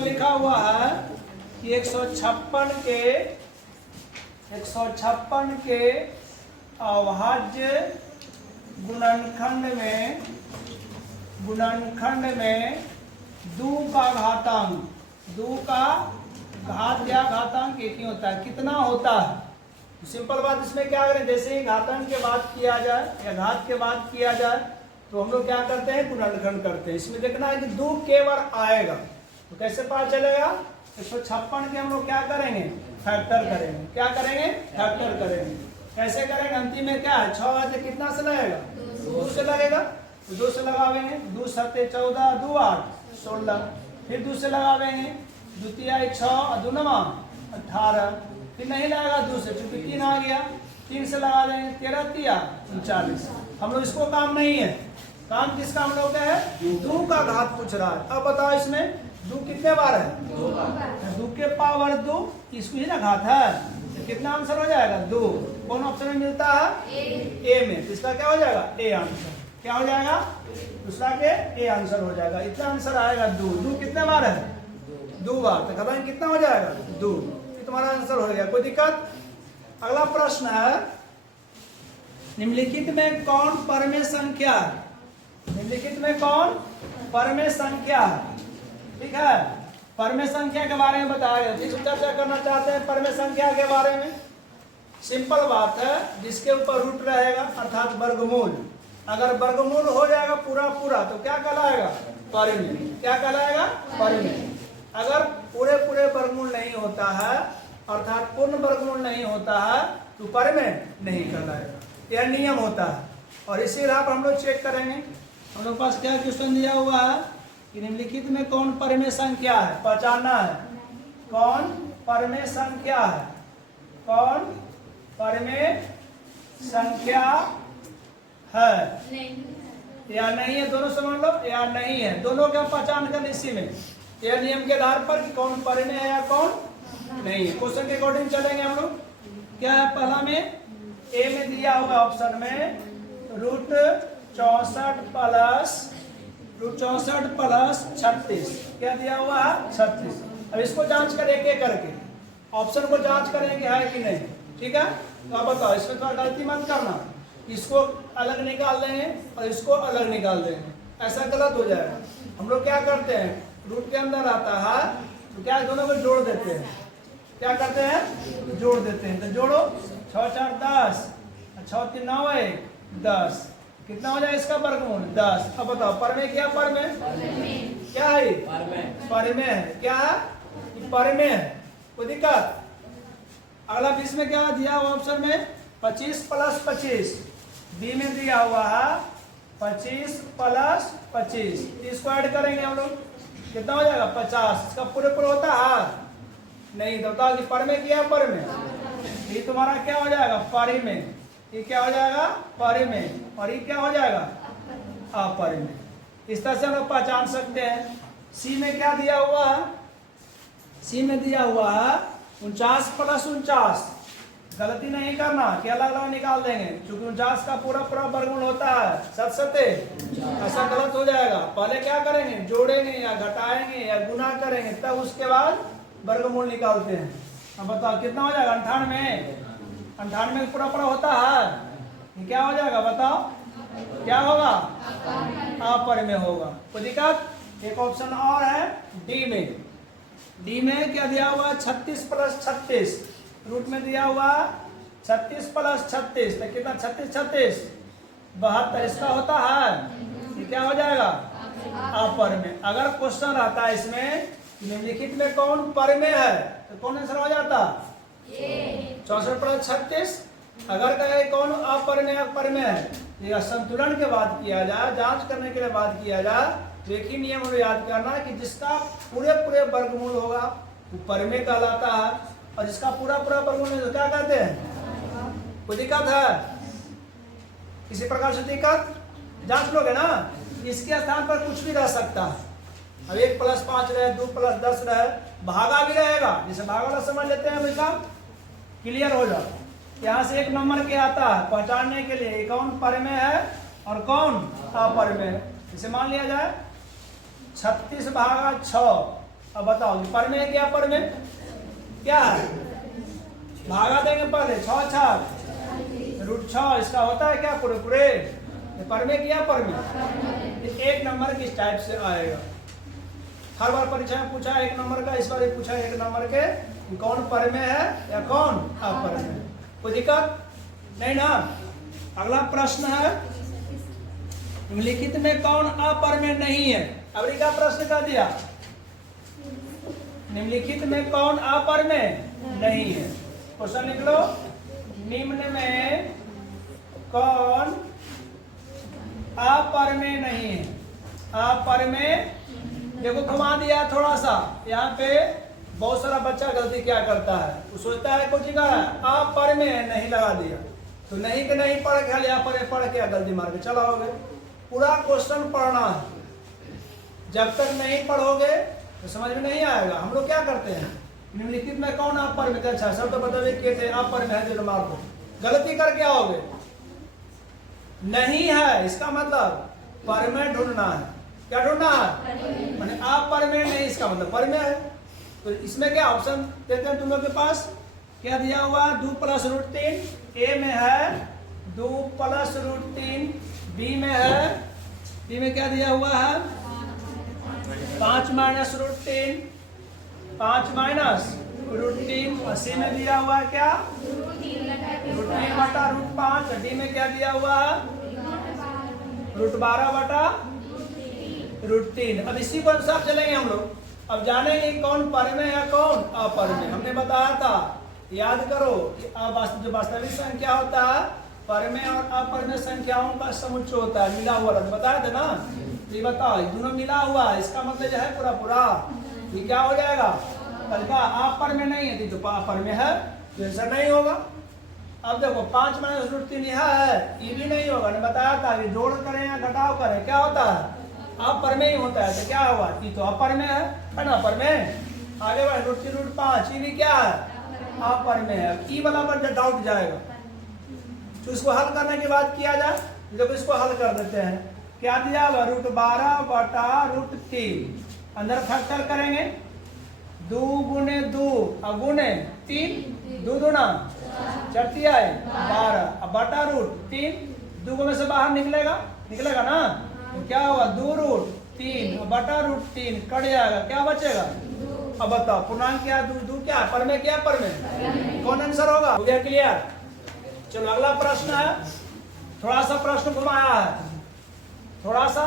पर लिखा हुआ है कि 156 के अभाज्य गुणनखंड में 2 का घात या घातांक एक ही होता है। कितना होता है? सिंपल बात, इसमें क्या करें, जैसे ही घातांक के बाद किया जाए या घात के बाद किया जाए तो हम लोग क्या करते हैं, गुणनखंड करते हैं। इसमें देखना है कि 2 के बार आएगा तो कैसे पता चलेगा? 156 के हम लोग क्या करेंगे, फैक्टर करेंगे। क्या करेंगे? फैक्टर करेंगे। कैसे करेंगे? अंतिम में क्या है, 6 है तो कितना से लगेगा, 2 से लगेगा। तो 2 से लगावेंगे, 2 7 14 2 8 16। फिर 2 से लगावेंगे, 2 3 6 2 9 18। फिर नहीं लगेगा 2 से, चूंकि 3 आ गया। 3 से लगा देंगे, 13 3 39। हम लोग इसको काम नहीं है, काम किसका हम लोग का है, 2 का घात पूछ रहा है। अब बताओ इसमें 2 कितने बार है, 2 के पावर 2, इसको ही ना घात है, तो कितना आंसर हो जाएगा, 2। कौन ऑप्शन में मिलता है, ए में। तो इसका क्या हो जाएगा, ए आंसर। क्या हो जाएगा, दूसरा के ए आंसर हो जाएगा। इतना आंसर आएगा 2। 2 कितने बार है, 2 बार। तो खबर कितना हो जाएगा, 2। तुम्हारा आंसर हो गया, कोई दिक्कत? अगला प्रश्न है, निम्नलिखित में कौन परमेय संख्या है? निम्नलिखित में कौन परमेय संख्या है? ठीक है, परमेय संख्या के बारे में बताया गया। जिस चर्चा करना चाहते हैं परमेय संख्या के बारे में, सिंपल बात है, जिसके ऊपर रूट रहेगा अर्थात वर्गमूल। अगर वर्गमूल हो जाएगा पूरा पूरा तो क्या कहलाएगा, परिमेय। क्या कहलाएगा, परिमेय। अगर पूरे पूरे वर्गमूल नहीं होता है अर्थात पूर्ण वर्गमूल नहीं होता है तो परिमेय नहीं कहलाएगा। यह नियम होता है। और इसी राह पर हम लोग चेक करेंगे। हम लोग पास क्या क्वेश्चन दिया हुआ है कि निम्नलिखित में कौन परमेय संख्या है, पहचानना है। कौन परमेय संख्या है, कौन परमेय संख्या है या नहीं है, दोनों समझ लो, या नहीं है, दोनों का पहचान कर इसी में। यह नियम के आधार पर कि कौन परिमेय है या कौन नहीं है। क्वेश्चन के अकॉर्डिंग चलेंगे हम लोग। क्या है, पहला में ए में दिया हुआ ऑप्शन में √64 प्लस 36। क्या दिया हुआ है, 36। अब इसको जांच करें एक एक करके, ऑप्शन को जांच करेंगे है कि नहीं। ठीक है, तो आप बताओ, इसमें थोड़ा गलती मत करना। इसको अलग निकाल देंगे और इसको अलग निकाल देंगे, ऐसा गलत हो जाएगा। हम लोग क्या करते हैं, रूट के अंदर आता है तो क्या दोनों को जोड़ देते हैं। क्या करते हैं, जोड़ देते हैं। तो जोड़ो, 6 4 10, 6 3 9 10। कितना हो जाए इसका वर्गमूल, 10। अब बताओ परमेय क्या, परमेय क्या है, परमेय है। क्या है, परमेय है। कोई दिक्कत? अगला 20 में क्या दिया हुआ ऑप्शन में, 25 प्लस 25। बी में दिया हुआ है 25 प्लस 25। इसको ऐड करेंगे हम लोग, कितना हो जाएगा, 50। इसका पूरे पूरे होता है नहीं, तो बताओ कि परमेय क्या, परमेय। ये तुम्हारा क्या हो जाएगा, परिमेय। ये क्या हो जाएगा, परिमेय। और ये क्या हो जाएगा, अपरिमेय। इस तरह से हम लोग पहचान सकते हैं। सी में क्या दिया हुआ है, सी में दिया हुआ है 49 प्लस 49। गलती नहीं करना कि अलग अलग निकाल देंगे, क्योंकि 49 का पूरा पूरा वर्गमूल होता है 7 7, ऐसा गलत हो जाएगा। पहले क्या करेंगे, जोड़ेंगे या घटाएंगे या गुना करेंगे, तब उसके बाद वर्गमूल निकालते हैं। अब बताओ कितना हो जाएगा, 98। 98 पूरा पूरा होता है, ये क्या हो जाएगा, बताओ क्या होगा, अपरिमेय होगा। कोई दिक्कत? एक ऑप्शन और है डी में। डी में क्या दिया हुआ, 36 प्लस 36। रूट में दिया हुआ 36 प्लस 36, तो कितना, 36 36 72। इसका होता है, ये क्या हो जाएगा, अपरिमेय। अगर क्वेश्चन रहता है इसमें निम्नलिखित में कौन परिमेय है तो कौन आंसर हो जाता, 64 प्लस 36। अगर कहे कौन अपरिमेय अपरिमेय है, ये संतुलन के बाद किया जाए, जांच करने के लिए बात किया जाए, तो एक ही नियम हमें याद करना है कि जिसका पूरे पूरे वर्गमूल होगा वो परिमेय कहलाता है, और जिसका पूरा पूरा वर्गमूल तो क्या कहते हैं। कोई दिक्कत है, किसी प्रकार से दिक्कत, जांच लोगे ना। इसके स्थान पर कुछ भी रह सकता है। अब 1 प्लस 5 रहे, 2 प्लस 10 रहे, भागा भी रहेगा, जैसे भागा वाला समझ लेते हैं हमेशा, क्लियर हो जाओ। यहाँ से एक नंबर के आता है पहचानने के लिए कौन परिमेय है और कौन अपरिमेय है। जैसे मान लिया जाए 36 भागा 6, अब बताओ पर में क्या, पर में क्या है, भागा देंगे पहले, 6 छाक √6 इसका होता है क्या, पूरे पूरे पर में क्या, पर में 1 नंबर किस टाइप से आएगा। हर बार परीक्षा में पूछा 1 नंबर का, इस बार पूछा 1 नंबर के कौन पर में है या कौन अपर में है। कोई दिक्कत नहीं ना। अगला प्रश्न है निम्नलिखित में कौन अपर में नहीं है। अबरी का प्रश्न कर दिया, निम्नलिखित में कौन अपर में नहीं है। क्वेश्चन लिख लो, निम्न में कौन अपर में नहीं है। अपर में देखो घुमा दिया थोड़ा सा, यहाँ पे बहुत सारा बच्चा गलती क्या करता है, वो सोचता है कुछ कर अपर में नहीं लगा दिया, तो नहीं कि नहीं पढ़ के यहाँ पर पढ़ के गलती मार के चलाओगे। पूरा क्वेश्चन पढ़ना है, जब तक नहीं पढ़ोगे तो समझ में नहीं आएगा। हम लोग क्या करते हैं, निम्नलिखित में कौन अपर में, अच्छा सब तो बताइए कि थे अपर में है, जो मार दो, गलती करके आओगे नहीं है, इसका मतलब पर में ढूंढना है। क्या ढूंढना है, मैंने अपर में नहीं, इसका मतलब पर में है। तो इसमें क्या ऑप्शन देते हैं तुम लोग के पास, क्या दिया हुआ 2 + √3, ए में है 2 + √3, बी में है, बी में क्या दिया हुआ है 5 - √3, 5 - √3, और सी में दिया हुआ है क्या √3/√5, डी में क्या दिया हुआ है √12/√3। अब इसी को अनुसार चलेंगे हम लोग। अब जानेंगे कौन पर में है कौन अपर में। हमने बताया था, याद करो कि जो वास्तविक संख्या होता है पर में और अपर में संख्याओं का समुच्चय होता है, मिला हुआ रहता, बताया था ना। ये बताओ दोनों मिला हुआ है, इसका मतलब जो है पूरा पूरा ये क्या हो जाएगा, हल्का अपर में नहीं है तो अपर में है, तो ऐसा नहीं होगा। अब देखो 5 - √3 यह है, ये भी नहीं होगा, ने बताया था कि जोड़ करें या घटाव करें क्या होता है अपर में ही होता है, तो क्या हुआ ये तो अपर में है ना, अपर में। आगे बढ़े √3/5 ये भी क्या है अपर में है। ई वाला पर डाउट जाएगा, तो इसको हल करने के बाद किया जाए, देखो इसको हल कर देते हैं। क्या दिया हुआ √12/√3, अंदर फैक्टर करेंगे 2 × 2 गुणे 3, 2 दूना 4 है 12, अब बटा √3, 2 में से बाहर निकलेगा ना, तो क्या होगा 2√3 बटा √3 कट जाएगा, क्या बचेगा। अब बताओ पूर्णांक क्या, 2 क्या पर में, क्या पर में, कौन आंसर होगा, हो गया क्लियर। चलो अगला प्रश्न है, थोड़ा सा प्रश्न घुमाया है, थोड़ा सा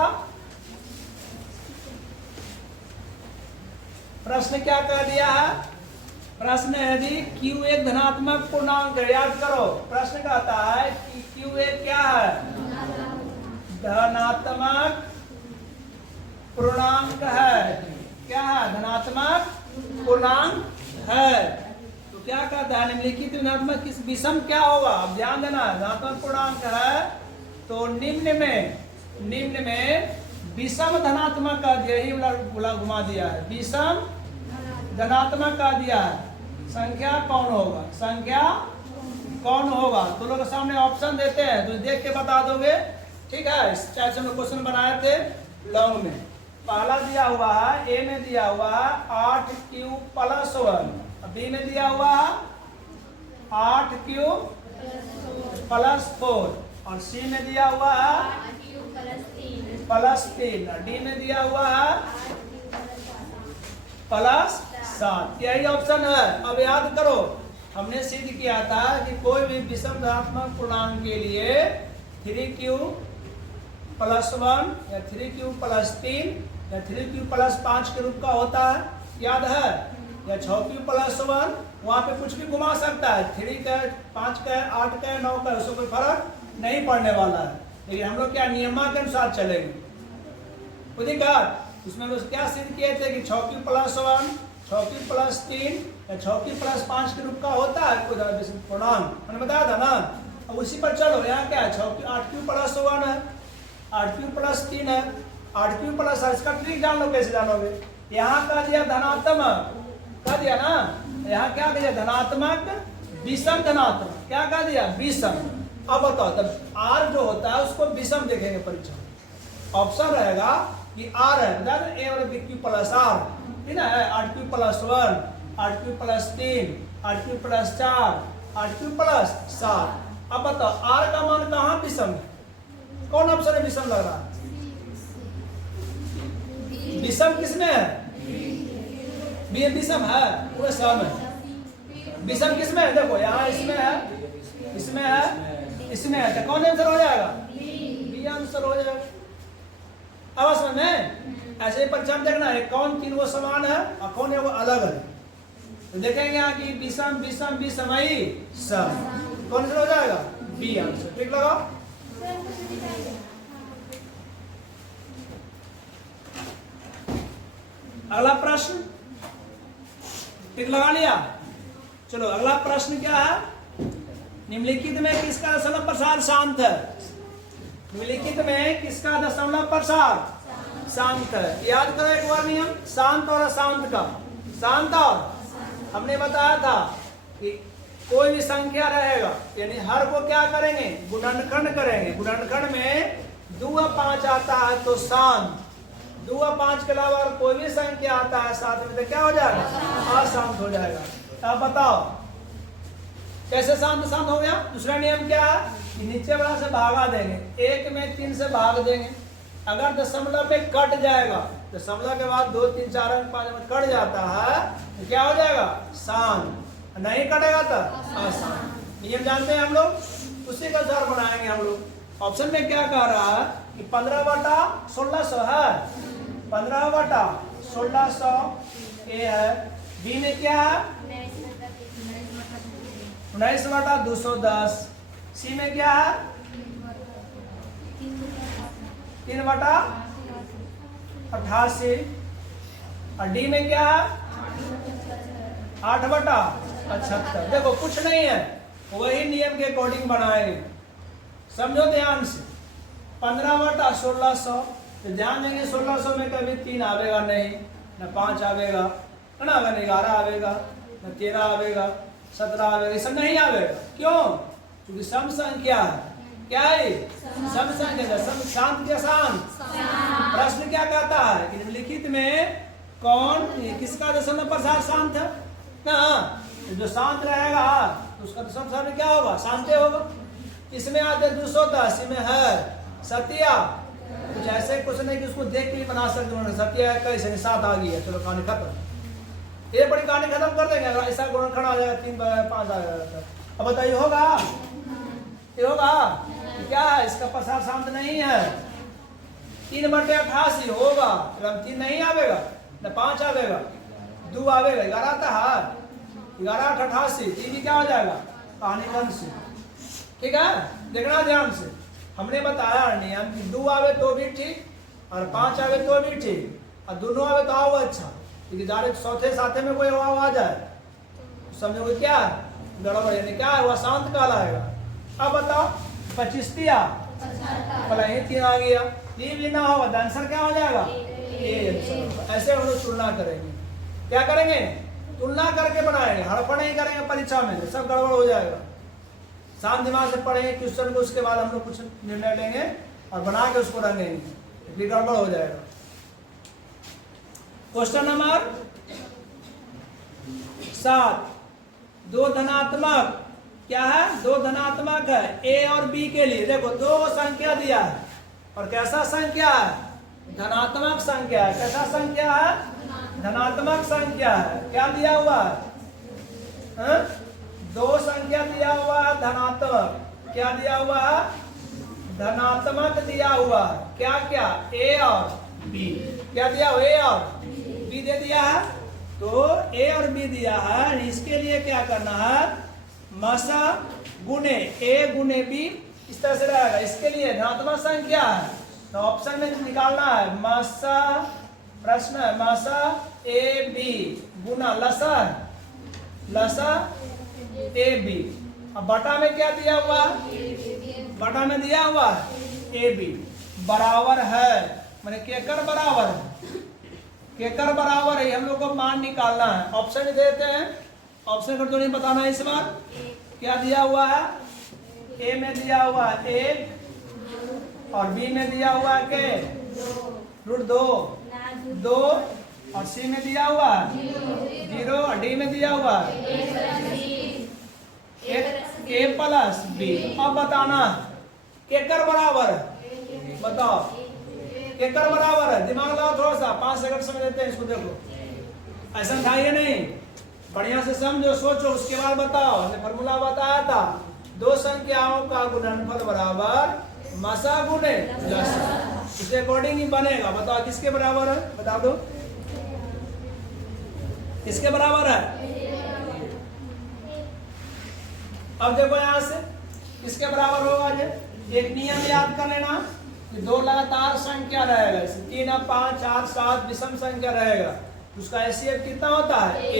प्रश्न क्या कह दिया है। प्रश्न है जी Q एक धनात्मक पूर्णांक है, याद करो प्रश्न कहता है कि Q एक क्या है, धनात्मक पूर्णांक है। क्या है, धनात्मक पूर्णांक है। तो क्या कहता है, निम्नलिखित धनात्मक किस विषम क्या होगा। अब ध्यान देना, धनात्मक पूर्णांक है तो निम्न में विषम धनात्मक का दिया, यही वाला घुमा दिया है, विषम धनात्मक का दिया है। संख्या कौन होगा, संख्या कौन होगा, तो लोग सामने ऑप्शन देते हैं तो देख के बता दोगे, ठीक है। चाहे हम क्वेश्चन बनाए थे लॉन्ग में, पहला दिया हुआ है ए में दिया हुआ है 8Q + 1, बी में दिया हुआ है 8Q + 4, और सी में दिया हुआ है +3, डी में दिया हुआ है +7। यही ऑप्शन है। अब याद करो हमने सिद्ध किया था कि कोई भी विषम धनात्मक पूर्णांक के लिए 3Q + 1 या 3Q + 3 या 3Q + 5 के रूप का होता है, याद है, या 6Q + 1, वहाँ पे कुछ भी घुमा सकता है, 3 का 5 का 8 का 9 का, उससे कोई फर्क नहीं पड़ने वाला है। लेकिन हम लोग क्या नियमा के अनुसार चलेंगे। उसमें लोग क्या सिद्ध किए थे कि 6Q + 1, 6Q + 3 या 6Q + 5 के रूप का होता है पूर्णांक, मैंने बताया था ना। अब उसी पर चलो, यहाँ क्या है 8Q + 1 है, 8Q + 3 है, 8Q + इसका ट्रिक जान लो, कैसे जानोगे। यहाँ का दिया धनात्मक, क्या दिया ना, यहाँ क्या दिया धनात्मक विषम धनात्मक, क्या कह दिया विषम। अब बताओ तब आर जो होता है उसको विषम देखेंगे परीक्षा, ऑप्शन रहेगा कि आर है, ए और Q + R, ठीक है 8 cube plus 1, 8 cube plus 3, 8 cube plus 4, 8 cube plus 7। अब बताओ r का मान कहाँ विषम है? कौन ऑप्शन है विषम लग रहा है? विषम किसमें है? बी विषम है, पूरे सम है। विषम किसमें है? देखो यहाँ इसमें है, इसमें है, इसमें है, तो कौन आंसर हो जाएगा? बी आंसर हो जाएगा। अब समझ में ऐसे ही परीक्षा में देखना है कौन तीन वो समान है और कौन है वो अलग है। तो देखेंगे यहाँ की विषम विषम विषमई सम, कौन आंसर हो जाएगा? B answer. ठीक लगाओ। अगला प्रश्न ठीक लगा लिया। चलो अगला प्रश्न क्या है? निम्नलिखित में किसका दशमलव प्रसार शांत है? निम्नलिखित में किसका दशमलव प्रसार शांत है? याद करो एक बार नियम शांत और अशांत का। शांत और हमने बताया था कि कोई भी संख्या रहेगा यानी हर को क्या करेंगे? गुणनखंड करेंगे। गुणनखंड में 2 व 5 आता है तो शांत, 2 व 5 के अलावा और कोई भी संख्या आता है साथ में तो क्या हो जाएगा? अशांत हो जाएगा। अब बताओ कैसे शांत शांत हो गया? दूसरा नियम क्या है कि नीचे वाला से भागा देंगे, 1 में 3 से भाग देंगे। अगर दशमलव पे कट जाएगा, दशमलव के बाद 2 3 4 अंक 5 में कट जाता है तो क्या हो जाएगा? शांत। नहीं कटेगा तो अशांत। नियम जानते हैं हम लोग, उसी का अनुसार बनाएंगे हम लोग। ऑप्शन में क्या कह रहा है कि 15/1600 है, 15/1600 ए है। बी में क्या है? 19/210। सी में क्या है? 3/88। और डी में क्या है? 8/75। देखो कुछ नहीं है, वही नियम के अकॉर्डिंग बनाएंगे। समझो ध्यान से। 15/1600 तो ध्यान देंगे 1600 में कभी 3 आवेगा नहीं, न 5 आवेगा, है ना, न 11 आवेगा, न 13 आवेगा, 17 आवेगा, सब नहीं आवेगा। क्यों? क्योंकि सम संख्या है। क्या है? सम संख्या। सम शांत क्या शांत? प्रश्न क्या कहता है कि निम्नलिखित में कौन किसका दशमलव प्रसार शांत है ना? जो शांत रहेगा तो उसका दशमलव प्रसार क्या होगा? शांत होगा। इसमें आते 210, में है सत्या। कुछ ऐसे कुछ नहीं कि उसको देख के बना सकते। सत्या कैसे 7 आ गई है, चलो कहानी खत्म। ये बड़ी कहानी खत्म कर देंगे। अगर ऐसा गुणनखंड आ जाएगा 3 5 आ जाएगा। अब बताइए होगा? ये होगा? क्या है? इसका प्रसार शांत नहीं है। 3/88 होगा, 3 नहीं आवेगा, न 5 आवेगा, 2 आवेगा, 11 आता है, 11/88। 3 क्या हो जाएगा? कहानी खत्म से। ठीक है, देखना ध्यान से। हमने बताया नियम कि 2 आवे तो भी ठीक और 5 आवे तो भी ठीक और दोनों आवे तो आओ अच्छा, क्योंकि डायरेक्ट चौथे साथे में कोई वाव आ जाए समझो क्या गड़बड़, यानी क्या है? वह शांत कहलाएगा। अब बताओ 25 दिया, भला ही 3 आ गया, ये भी ना होगा तो आंसर क्या हो जाएगा? ए। ऐसे हम लोग तुलना करेंगे। क्या करेंगे? तुलना करके बनाएंगे, हड़पड़ नहीं करेंगे परीक्षा में, सब गड़बड़ हो जाएगा। शांत दिमाग से पढ़ेंगे क्वेश्चन को, उसके बाद हम लोग कुछ निर्णय लेंगे और बना के उसको रंगेंगे, फिर गड़बड़ हो जाएगा। क्वेश्चन नंबर 7, 2 धनात्मक क्या है? 2 धनात्मक है ए और बी के लिए। देखो 2 संख्या दिया है और कैसा संख्या है? धनात्मक संख्या है। कैसा संख्या है? धनात्मक संख्या है। क्या दिया हुआ है? 2 संख्या दिया हुआ है धनात्मक। क्या दिया हुआ है? धनात्मक दिया हुआ है। क्या क्या? ए और बी। क्या दिया हुआ? ए और बी दे दिया है। तो ए और बी दिया है, इसके लिए क्या करना है? मसा गुणे ए गुणे बी, इस तरह से रहेगा। इसके लिए धनात्मक संख्या है तो ऑप्शन में निकालना है मसा, प्रश्न है मसा ए बी गुना लसा ए बी। अब बटा में क्या दिया हुआ है? बटा में दिया हुआ है ए बी बराबर है, माने केकर बराबर है? केकर बराबर है, हम लोग को मान निकालना है। ऑप्शन देते हैं, ऑप्शन कर तो नहीं बताना है इस बार। क्या दिया हुआ है? ए में दिया हुआ है 1 और बी में दिया हुआ है के √2 2 और सी में दिया हुआ है 0 और डी में दिया हुआ है ए प्लस बी। अब बताना केकर बराबर है, बताओ केकर बराबर है। दिमाग लगाओ थोड़ा सा, 5 सेकंड समझ लेते हैं इसको। देखो ऐसा था ये नहीं, बढ़िया से समझो सोचो उसके बाद बताओ। हमने फॉर्मूला बताया था, दो संख्याओं का गुणनफल बराबर मसा गुणे लसा, इसके अकॉर्डिंग ही बनेगा। बताओ किसके बराबर है, बता दो किसके बराबर है। अब देखो यहां से किसके बराबर होगा। एक नियम याद कर लेना कि दो लगातार संख्या रहेगा, 3 5 4 7 विषम संख्या रहेगा, उसका एचसीएफ कितना होता है ए।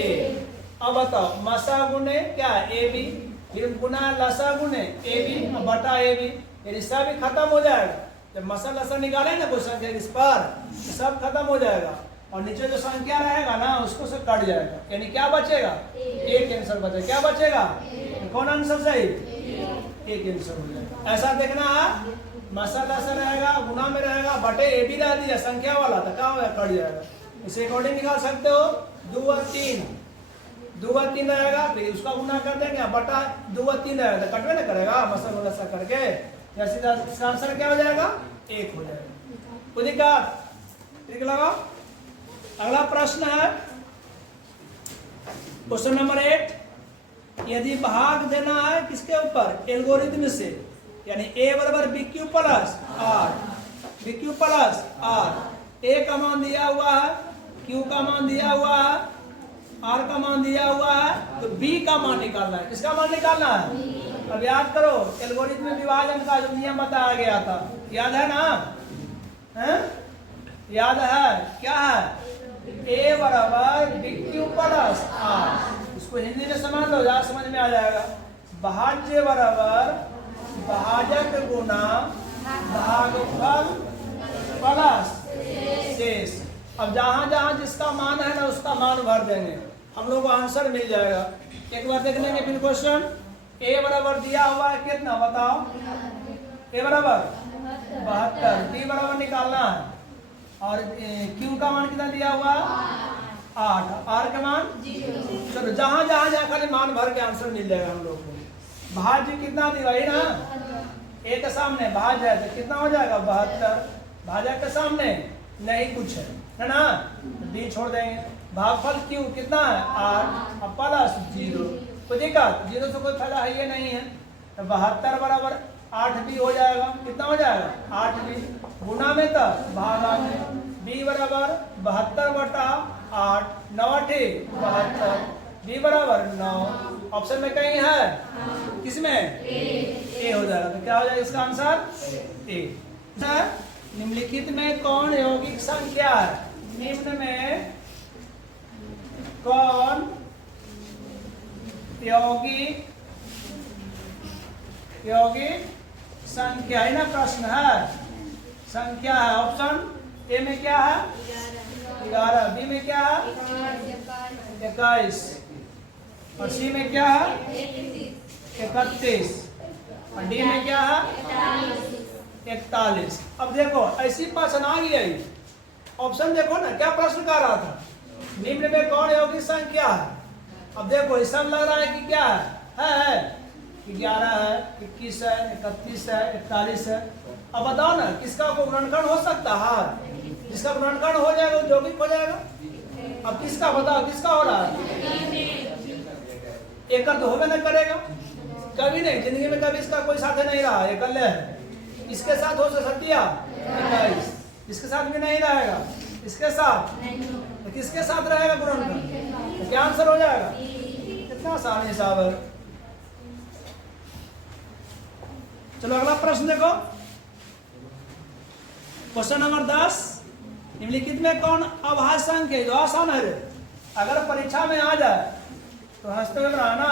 अब बताओ मसा गुणे क्या है ए बी, फिर गुना लसा गुणे ए बी बटा ए बी, ये रिश्ता भी खत्म हो जाएगा। जब मसा लसा निकाले ना कोई संख्या इस पर तो सब खत्म हो जाएगा और नीचे जो संख्या रहेगा ना उसको से कट जाएगा, यानी क्या बचेगा एक आंसर बचेगा। क्या बचेगा, कौन आंसर सही, एक आंसर हो जाएगा। ऐसा देखना मसा लसा रहेगा, गुना में रहेगा, बटे ए बी रह दिया संख्या वाला तो क्या होगा कट जाएगा। इसे अकॉर्डिंग निकाल सकते हो 2 और 3, 2 और 3 रहेगा, फिर उसका गुना कर देंगे बटा 2 और 3 रहेगा तो कटवे ना करेगा मसा लसा करके, या सीधा इसका आंसर क्या हो जाएगा 1 हो जाएगा। कोई दिक्कत, ठीक लगा। अगला प्रश्न है क्वेश्चन नंबर 8, यदि भाग देना है किसके ऊपर, एल्गोरिथम से, यानी a बराबर b q plus r, b q plus r. A का मान दिया हुआ है, क्यू का मान दिया हुआ है, आर का मान दिया हुआ है, तो बी का मान निकालना है। किसका मान निकालना है, अब याद करो एल्गोरिथम में विभाजन का जो नियम बताया गया था, याद है ना, है? याद है क्या है, ए बराबर बी क्यू प्लस आर। इसको हिंदी में समझ लो, यार समझ में आ जाएगा। भाज्य बराबर भाजक गुना भागफल प्लस शेष। अब जहां जहां जिसका मान है ना उसका मान भर देंगे, हम लोग को आंसर मिल जाएगा। एक बार देख लेंगे फिर क्वेश्चन। ए बराबर दिया हुआ है कितना बताओ, ए बराबर 72, डी बराबर निकालना है, और क्यू का मान कितना दिया हुआ 8, आर का मान 0। चलो जहां जहां जाकर मान भर के आंसर मिल जाएगा हम लोग को। भाज्य कितना दिया है ना, ए के सामने भाज्य है तो कितना हो जाएगा 72, भाजक के सामने नहीं कुछ है ना, डी छोड़ देंगे। भागफल क्यू कितना है 8 और प्लस 0, तो देखा 0 से कोई फायदा है ये नहीं है, तो 72 बराबर 8 भी हो जाएगा। कितना हो जाएगा 8 भी, गुना में तो भागा में, बी बराबर 72 बटा 8, 9 72, बी बराबर 9। ऑप्शन में कहीं है, किसमें ए हो जाएगा, तो क्या हो जाएगा इसका आंसर ए। निम्नलिखित में कौन यौगिक संख्या है, निम्न में कौन यौगिक संख्या है ना, प्रश्न है संख्या है। ऑप्शन ए में क्या है 11, बी में क्या है 21, और सी में क्या है 31, और डी में क्या है 41। अब देखो ऐसी प्रश्न आ गई, ऑप्शन देखो ना क्या प्रश्न कर रहा था, निम्न में कौन यौगिक संख्या है। अब देखो इस सब लग रहा है कि क्या है 11 है, 21 है, 31 है, 41 है। अब बताओ ना किसका गुणनखंड हो सकता है, जिसका गुणनखंड हो जाएगा वो यौगिक हो जाएगा। अब किसका बताओ, किसका हो रहा है, एक तो होगा ना करेगा कभी नहीं, जिंदगी में कभी इसका कोई साथ नहीं रहा, एक है। इसके साथ हो सत्या 21, इसके साथ भी नहीं रहेगा, इसके साथ तो किसके साथ रहेगा गुणनखंड, तो क्या आंसर हो जाएगा। कितना आसान हिसाब है। चलो अगला प्रश्न देखो, क्वेश्चन नंबर 10, निम्नलिखित में कौन अभाज्य संख्या है, जो आसान है रे, अगर परीक्षा में आ जाए तो हंसते हुए बनाना,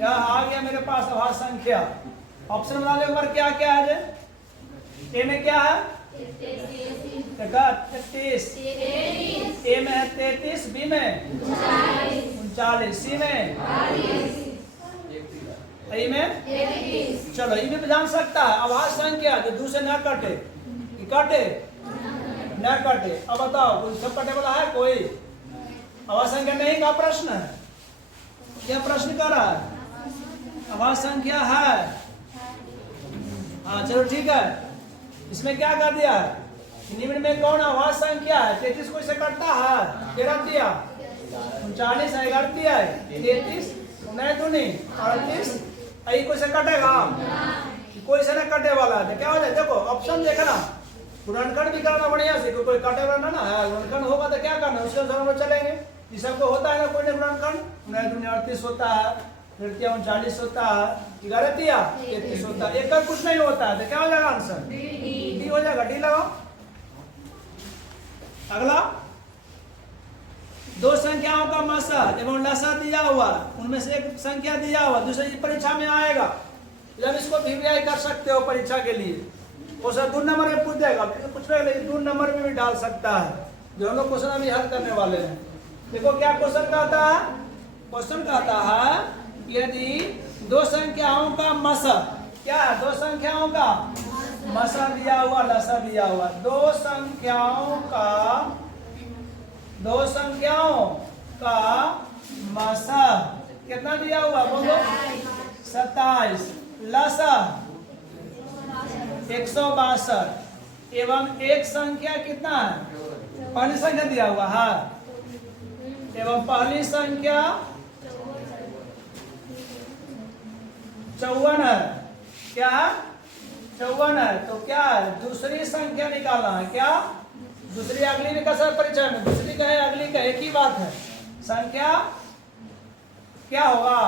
या आ गया मेरे पास अभाज्य संख्या। ऑप्शन बता दो एक बार क्या क्या है। ए में क्या है 33, ए में है 33, बी में 39, सी में ई में, चलो ई में जान सकता है अभाज्य संख्या जो 2 से न कटे, कटे न कटे। अब बताओ कोई सब कटे वाला है कोई, अभाज्य संख्या नहीं का प्रश्न है, क्या प्रश्न कर रहा है? अभाज्य संख्या है। हाँ चलो ठीक है, इसमें क्या कर दिया है? निम्न में कौन अभाज्य संख्या है? 33 को इसे करता है, क्या रख दिया? 39 है, कर दिया है 33 नहीं दूनी 38, आई कोई से कटेगा? कोई से ना कटे वाला है, क्या हो जाए? देखो ऑप्शन देखना, गुणनखंड भी करना बढ़िया से, कोई कटे वाला ना है, गुणनखंड होगा तो क्या करना, उसके अनुसार हम लोग चलेंगे। इस सबको होता है ना कोई गुणनखंड, नहीं दूनी 38 होता है, फिर 39 होता है, 11 दिया 33 होता है, एक कुछ नहीं होता है, तो क्या हो जाएगा आंसर? डी हो जाएगा, डी लगाओ। अगला, दो संख्याओं का मसा एवं लसा दिया हुआ, उनमें से एक संख्या दिया हुआ दूसरी परीक्षा में आएगा, जब इसको भिव्याय कर सकते हो परीक्षा के लिए, वो सर 2 नंबर में पूछ देगा, कुछ नहीं 2 नंबर में भी डाल सकता है, जो हम लोग क्वेश्चन अभी हल करने वाले हैं। देखो क्या क्वेश्चन कहता है? क्वेश्चन कहता है यदि दो संख्याओं का मसा, क्या है? दो संख्याओं का मसा दिया हुआ, लसा दिया हुआ, दो संख्याओं का मसा कितना दिया हुआ बोलो? 27, लसा 162 एवं एक संख्या कितना है? पहली संख्या दिया हुआ है, एवं पहली संख्या 54 है, क्या है? 54 है, तो क्या है? दूसरी संख्या निकालना है, क्या? दूसरी अगली में कैसा परिचय में, दूसरी का है अगली का एक ही बात है, संख्या क्या होगा?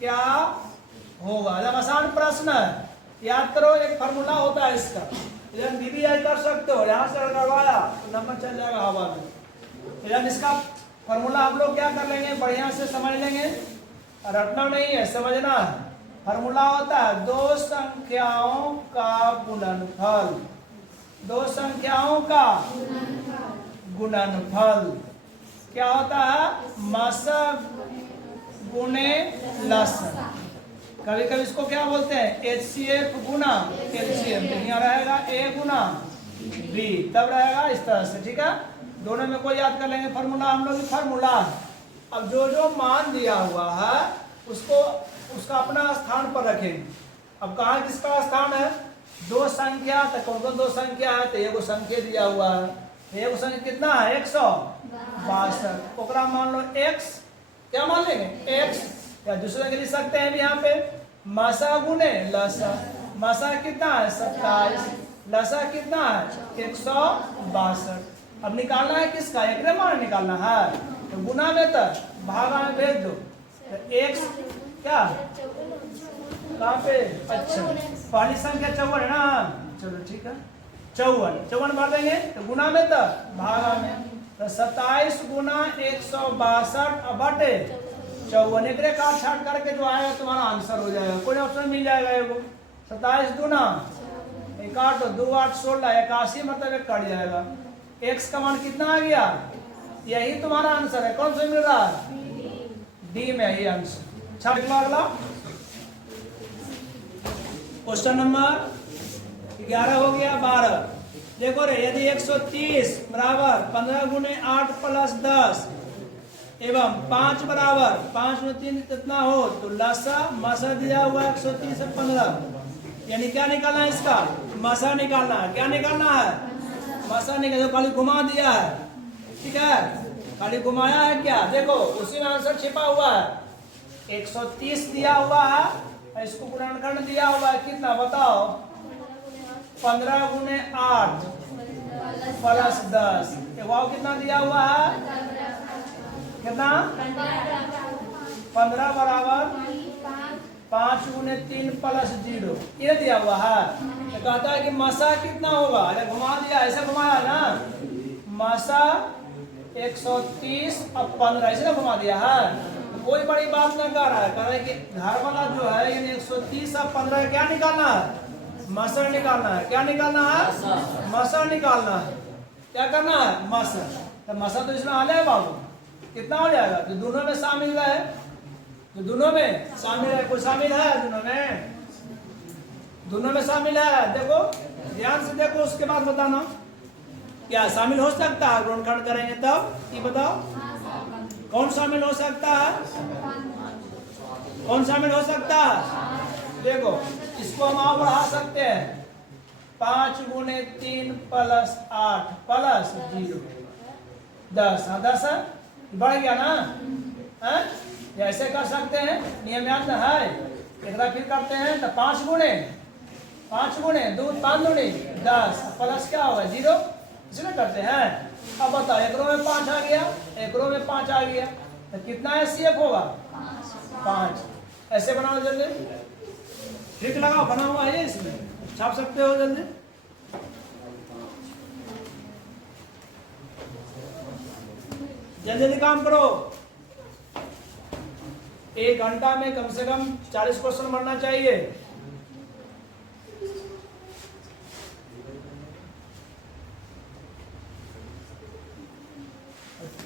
क्या होगा? जब आसान प्रश्न है, याद करो एक फार्मूला होता है इसका, जब वीवीआई कर सकते हो, यहाँ से करवाया तो नंबर चल जाएगा हवा में। जब इसका फार्मूला आप लोग क्या कर लेंगे, बढ़िया से समझ लेंगे, रटना नहीं है, समझना है। फार्मूला होता है दो संख्याओं का गुणनफल, दो संख्याओं का गुणनफल क्या होता है? मसा गुणे लसा। कभी कभी इसको क्या बोलते हैं? HCF गुना LCM, यहाँ रहेगा A गुना B, तब रहेगा इस तरह से, ठीक है? दोनों में कोई याद कर लेंगे फार्मूला, हम लोग फार्मूला। अब जो जो मान दिया हुआ है उसको उसका अपना स्थान पर रखेंगे। अब कहाँ किसका स्थान है? दो संख्या, तो कौन कौन दो संख्या है? तो एगो संख्या दिया हुआ है, एगो संख्या कितना है? 162, ओकरा मान लो x, क्या मान लेंगे? x, या दूसरे के लिख सकते हैं भी यहाँ पे मसा गुने लसा, मसा कितना है? 27, लसा कितना है? 162। अब निकालना है किसका? एक मान निकालना है, तो गुना में तो भागा में भेज दो, तो x क्या कहाँ पे? अच्छा पहली संख्या 54 है ना, चलो ठीक है, 54 मार देंगे, तो गुना में तो भागा में, तो 27 गुना 162 बटे 54, एक काट छाट करके जो आएगा तुम्हारा आंसर हो जाएगा, कोई ऑप्शन मिल जाएगा एगो। 27 गुना 1 2 8 16, 81 मतलब एक कट जाएगा। x का मान कितना आ गया? यही तुम्हारा आंसर है, कौन सा मिल रहा है? डी में यही आंसर। अच्छा अगला क्वेश्चन नंबर 11 हो गया। 12 देखो रे, यदि 130 बराबर 15 गुने 8 प्लस 10 एवं 5 बराबर 5 में 3 कितना हो, तो लसा मसा दिया हुआ 130 से 15, यानी क्या निकालना है? इसका मसा निकालना है। क्या निकालना है? मसा निकाल, खाली घुमा दिया है, ठीक है, खाली घुमाया है। क्या देखो उसी में आंसर छिपा हुआ है, 130 दिया हुआ है, इसको गुणनखंड दिया हुआ है कितना बताओ? 15 गुने 8 प्लस 10, कितना दिया हुआ है? कितना? 15 बराबर 5 गुने 3 प्लस 0, ये दिया हुआ है। तो कहता है कि मसा कितना होगा? अरे घुमा दिया, ऐसा घुमाया ना, मसा 130 और 15 ऐसे घुमा दिया है, कोई बड़ी बात ना कर रहा है। कह रहा है कि घर वाला जो है यानी 130 और 15 क्या निकालना है? मसा निकालना है। क्या निकालना है? मसा निकालना है। क्या करना है? मसा। तो मसा तो इसमें आने है बाबू, कितना हो जाएगा? तो दोनों में शामिल है, तो दोनों में शामिल है, कोई शामिल है दोनों में? दोनों में शामिल है। देखो ध्यान से देखो, उसके बाद बताना क्या शामिल हो सकता है? गुणनखंड करेंगे तब, ये बताओ। कौन शामिल हो सकता है? कौन शामिल हो सकता है? देखो इसको हम और बढ़ा सकते हैं, 5 गुणे 3 प्लस 8 प्लस 0 10। हाँ 10 बढ़ गया ना? है? ऐसे कर सकते हैं, नियम याद है। एक बार फिर करते हैं तो 5 गुणे 2 5 दूनी 10 प्लस क्या होगा 0, इसलिए करते हैं। अब बताओ एक रो में 5 आ गया, एक रो में 5 आ गया, तो कितना एचसीएफ होगा? 5। ऐसे बनाओ जल्दी, ठीक लगाओ, बना हुआ है इसमें, छाप सकते हो जल्दी। जल्दी जल्दी काम करो। 1 घंटा में कम से कम 40 क्वेश्चन बनना चाहिए।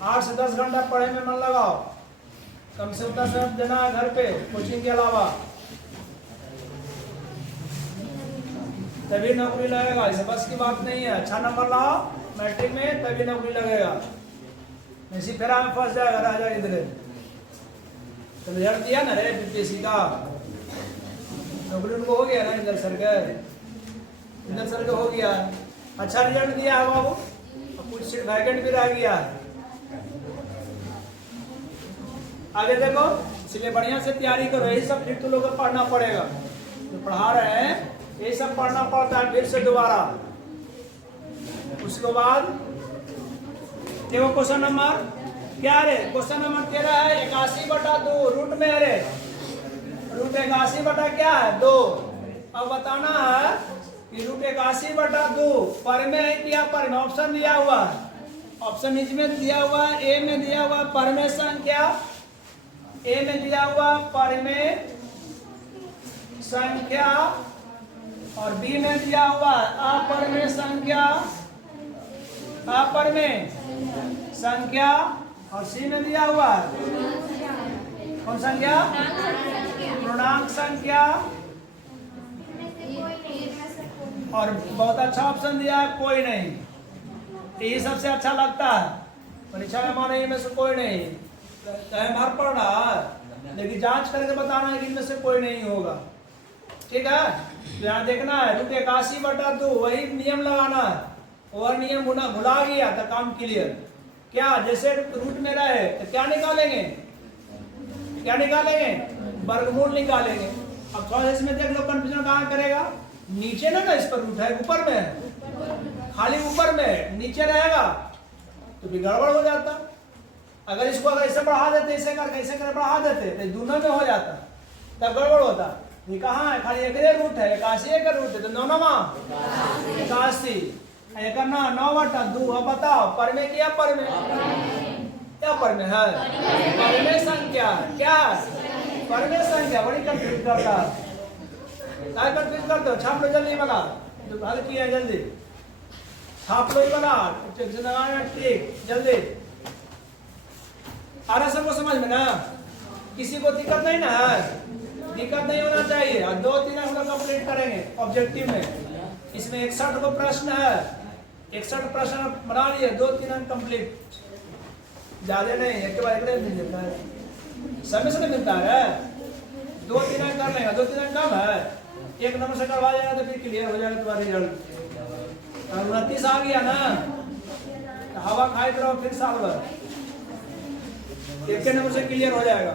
आठ से 10 घंटा पढ़े में मन लगाओ, कम से कम 10 मिनट देना है घर पे कोचिंग के अलावा, तभी नौकरी लगेगा। इसे बस की बात नहीं है। अच्छा नंबर लाओ मैट्रिक में तभी नौकरी लगेगा, इसी फेरा में फंस जाएगा, रह जाएगा इधर। तो रिजल्ट दिया ना रे बीपीएससी का, नौकरी उनको हो गया ना, इंदर सर के हो गया, अच्छा रिजल्ट दिया है बाबू, कुछ सीट वैकेंट भी रह गया है। आगे देखो, इसलिए बढ़िया से तैयारी करो, यही सब फिर तो लोगों को पढ़ना पड़ेगा, जो पढ़ा रहे हैं यही सब पढ़ना पड़ता है फिर से दोबारा। उसके बाद देखो क्वेश्चन नंबर क्या रे, क्वेश्चन नंबर 13 है 81/2 रूट में है रे, रूट 81 क्या है 2। अब बताना है कि रूट 81/2 पर में है क्या पर में, ऑप्शन दिया हुआ है, ऑप्शन इसमें दिया हुआ है, ए में दिया हुआ पर में संख्या, ए में दिया हुआ पर में संख्या, और बी में दिया हुआ अपर में संख्या, अपर में संख्या, और सी में दिया हुआ कौन संख्या? पूर्णांक संख्या। और बहुत अच्छा ऑप्शन दिया है कोई नहीं, यही सबसे अच्छा लगता है परीक्षा में, मानो इनमें से कोई नहीं, चाहे मार पड़ रहा है लेकिन जांच करके बताना है कि इनमें से कोई नहीं होगा, ठीक है। तो यहाँ देखना है रूट 81/2, वही नियम लगाना है, और नियम भुला गया तो काम क्लियर। क्या जैसे रूट में रहे तो क्या निकालेंगे, क्या निकालेंगे? वर्गमूल निकालेंगे। अब थोड़ा इसमें देख लो कंफ्यूजन कहाँ करेगा, नीचे ना इस पर रूट है, ऊपर में है, खाली ऊपर में, नीचे रहेगा तो भी गड़बड़ हो जाता। अगर इसको अगर ऐसे बढ़ा देते, ऐसे करके बढ़ा देते तो दोनों में हो जाता, तब गड़बड़ होता। ये कहाँ है, खाली एक रूट है, 81 का रूट है, तो 9 9 81, एक 9/2। अब बताओ पर में क्या, पर में क्या, पर में है पर में संख्या, क्या पर में संख्या, बड़ी कंफ्यूज करता है, क्या कंफ्यूज करते हो? छाप लो जल्दी बना, जो हल किया जल्दी छाप लो बना, ठीक जल्दी। आ रहा सबको समझ में ना? किसी को दिक्कत नहीं ना है? दिक्कत नहीं होना चाहिए। और 2-3 हम लोग कंप्लीट करेंगे ऑब्जेक्टिव में, इसमें 61 को प्रश्न है, 61 प्रश्न बना लिए, 2-3 अंक कंप्लीट, ज्यादा नहीं, एक बार एक मिल जाता है, समय से मिलता है, 2-3 अंक कर लेंगे, 2-3 अंक कम है, 1 नंबर से करवा जाएगा तो फिर क्लियर हो जाएगा तुम्हारा रिजल्ट। 29 आ गया ना, तो हवा खाए रहो फिर साल भर, 1 नंबर से क्लियर हो जाएगा।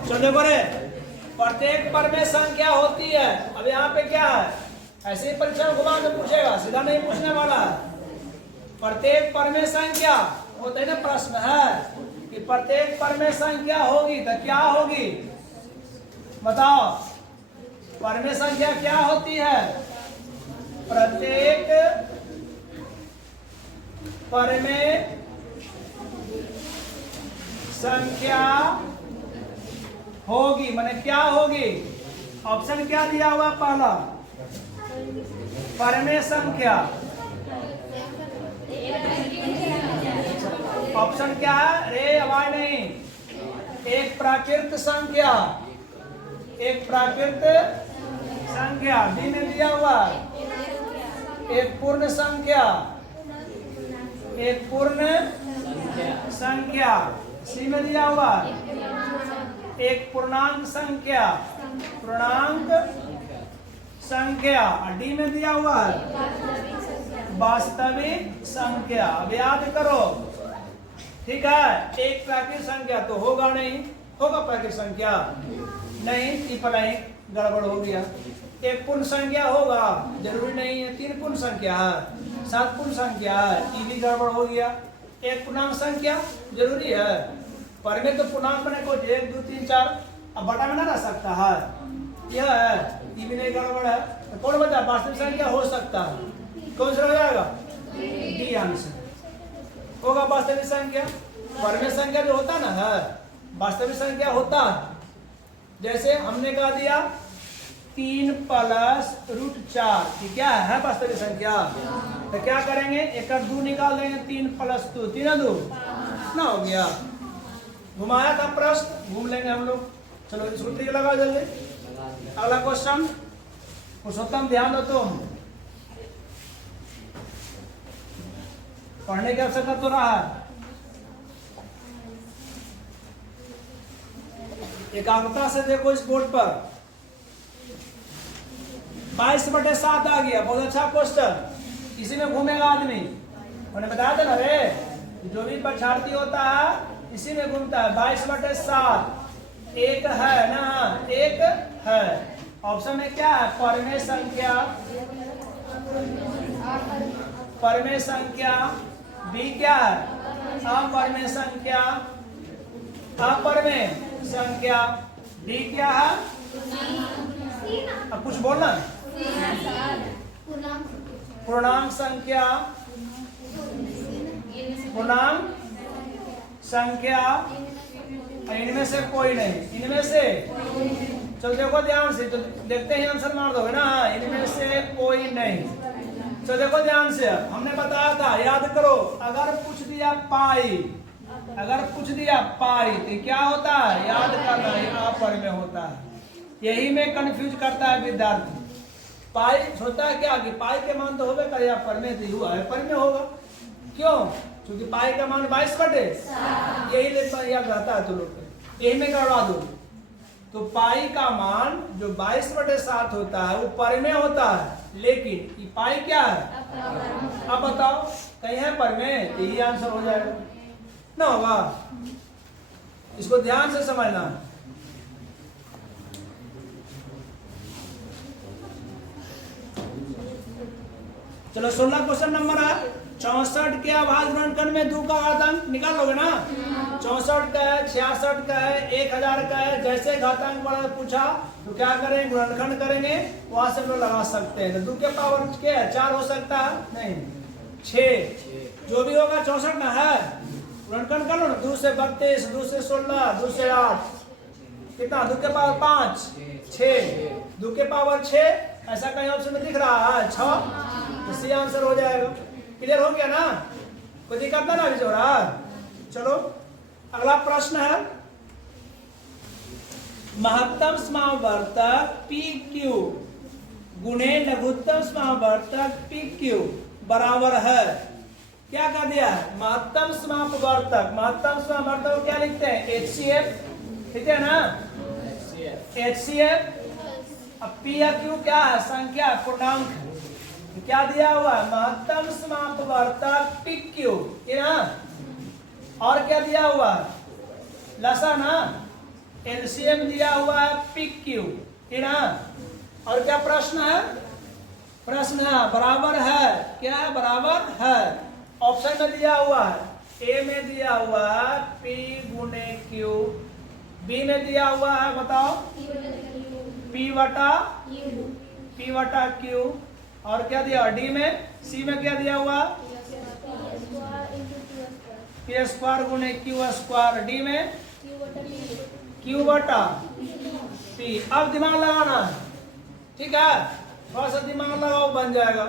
चलो देखो रे, प्रत्येक पर में संख्या होती है। अब यहाँ पे क्या है, ऐसे ही परीक्षा घुमा के पूछेगा, सीधा नहीं पूछने वाला है। प्रत्येक पर में संख्या होता है ना, प्रश्न है कि प्रत्येक पर में संख्या होगी तो क्या होगी, बताओ। पर में संख्या क्या होती है, प्रत्येक पर में संख्या होगी, माने क्या होगी? ऑप्शन क्या दिया हुआ पहला, पर में संख्या, ऑप्शन क्या है रे, आवाज नहीं, एक प्राकृत संख्या, एक प्राकृत संख्या। बी में दिया हुआ एक पूर्ण संख्या, एक पूर्ण संख्या। सी में दिया हुआ एक पूर्णांक संख्या, पूर्णांक संख्या। डी में दिया हुआ वास्तविक संख्या। अब याद करो, ठीक है। एक प्राकृतिक संख्या तो होगा नहीं, होगा प्राकृतिक संख्या नहीं, गड़बड़ हो गया। एक पूर्ण संख्या होगा, जरूरी नहीं है। 3 पूर्ण संख्या है, 7 पूर्ण संख्या है, ये भी गड़बड़ हो गया। एक पूर्णांक संख्या जरूरी है, पर में तो पूर्णांक बने को 1 2 3 4, अब बटा में ना रह सकता है, यह है, ये भी नहीं गड़बड़ है। तो कौन बता वास्तविक संख्या हो सकता है, कौन सा हो जाएगा? डी आंसर होगा वास्तविक संख्या। परमेय संख्या जो होता ना है, वास्तविक संख्या होता है। जैसे हमने कहा दिया 3 + √4, ये क्या है वास्तविक संख्या। तो क्या करेंगे, 1 और 2 निकाल देंगे, 3 + 2, 3 और 2 ना हो गया। घुमाया था प्रश्न, घूम लेंगे हम लोग। चलो इसको टिक लगाओ जल्दी। अगला क्वेश्चन, पुरुषोत्तम ध्यान दो तुम, पढ़ने की आवश्यकता तो रहा है। एकाग्रता से देखो इस बोर्ड पर। 22/7 आ गया, बहुत अच्छा क्वेश्चन। इसी में घूमेगा आदमी, मैंने बताया था ना रे, जो भी परीक्षार्थी होता है इसी में घूमता है। 22/7 एक है ना, एक है। ऑप्शन में क्या है? परमेय संख्या, परमेय संख्या। बी क्या है? अपरमेय संख्या, अपरमेय संख्या। डी क्या है? अब कुछ बोलना, पूर्णांक संख्या, पूर्णांक संख्या। इनमें से कोई नहीं, इनमें से चल देखो ध्यान से, तो देखते ही आंसर मार दोगे ना। इनमें से कोई नहीं। तो देखो ध्यान से, हमने बताया था, याद करो, अगर पूछ दिया पाई, अगर पूछ दिया पाई तो क्या होता है? याद करना, यहाँ पर में होता है। यही में कंफ्यूज करता है विद्यार्थी। पाई होता है क्या कि पाई के मान तो होगा कर, या पर में तो हुआ है, पर में होगा। क्यों? क्योंकि पाई का मान 22/7, यही लेता याद रहता है तो लोग, यही में करवा दो। तो पाई का मान जो 22/7 होता है वो पर में होता है, लेकिन ये पाई क्या है? अब बताओ कहीं है पर में, तो यही आंसर हो जाएगा ना, होगा। इसको ध्यान से समझना। चलो 16 क्वेश्चन नंबर है। 64 के अभाज्य गुणनखंड में 2 का घातांक निकाल लोगे ना। 64 का है, 66 का है, 1000 का है। जैसे घातांक वाला पूछा तो क्या करेंगे? गुणनखंड करेंगे, वहां से हम लोग लगा सकते हैं। तो 2 के पावर क्या है? 4 हो सकता है, नहीं 6, जो भी होगा 64 ना है। गुणनखंड कर लो ना, 2 से 32, 2 से 16, 2 से 8, कितना? 2 के पावर 5, 6, 2 के पावर 6। ऐसा कहीं ऑप्शन में दिख रहा है? 6, इसी आंसर हो जाएगा। क्लियर हो गया ना? कोई दिक्कत ना अभी जो रहा। चलो अगला प्रश्न है, महत्तम समावर्तक PQ गुणे लघुत्तम समावर्तक PQ बराबर है। क्या कर दिया है? महत्तम समापवर्तक, महत्तम समावर्तक को क्या लिखते हैं? HCF, ठीक है ना? HCF। अब P या Q क्या है? संख्या, पूर्णांक। क्या दिया हुआ है? महत्तम समापवर्तक PQ, ये ना। और क्या दिया हुआ है? लसा ना। LCM दिया हुआ है PQ, ये ना। और क्या प्रश्न है? प्रश्न है बराबर है, क्या है? बराबर है। ऑप्शन में दिया हुआ है, ए में दिया हुआ है P गुणे Q, बी में दिया हुआ है बताओ P बटा Q, और क्या दिया? डी में, सी में क्या दिया हुआ? P² गुणे Q², डी में Q बटा P। अब दिमाग लगाना, ठीक है? थोड़ा सा दिमाग लगाओ, बन जाएगा।